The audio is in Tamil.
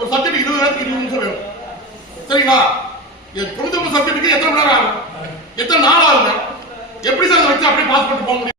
ஒரு சப்ஜெக்ட் 20 நேரத்துக்கு 20 நிமிஷம் வேணும். சரிங்களா? 99 சப்ஜெக்ட்டுக்கு எத்தனை மணி நேரம் ஆகும்? எத்தனை நாள் ஆகுங்க? எப்படி சார் வச்சு அப்படியே பாஸ் பண்ணிட்டு போக முடியும்?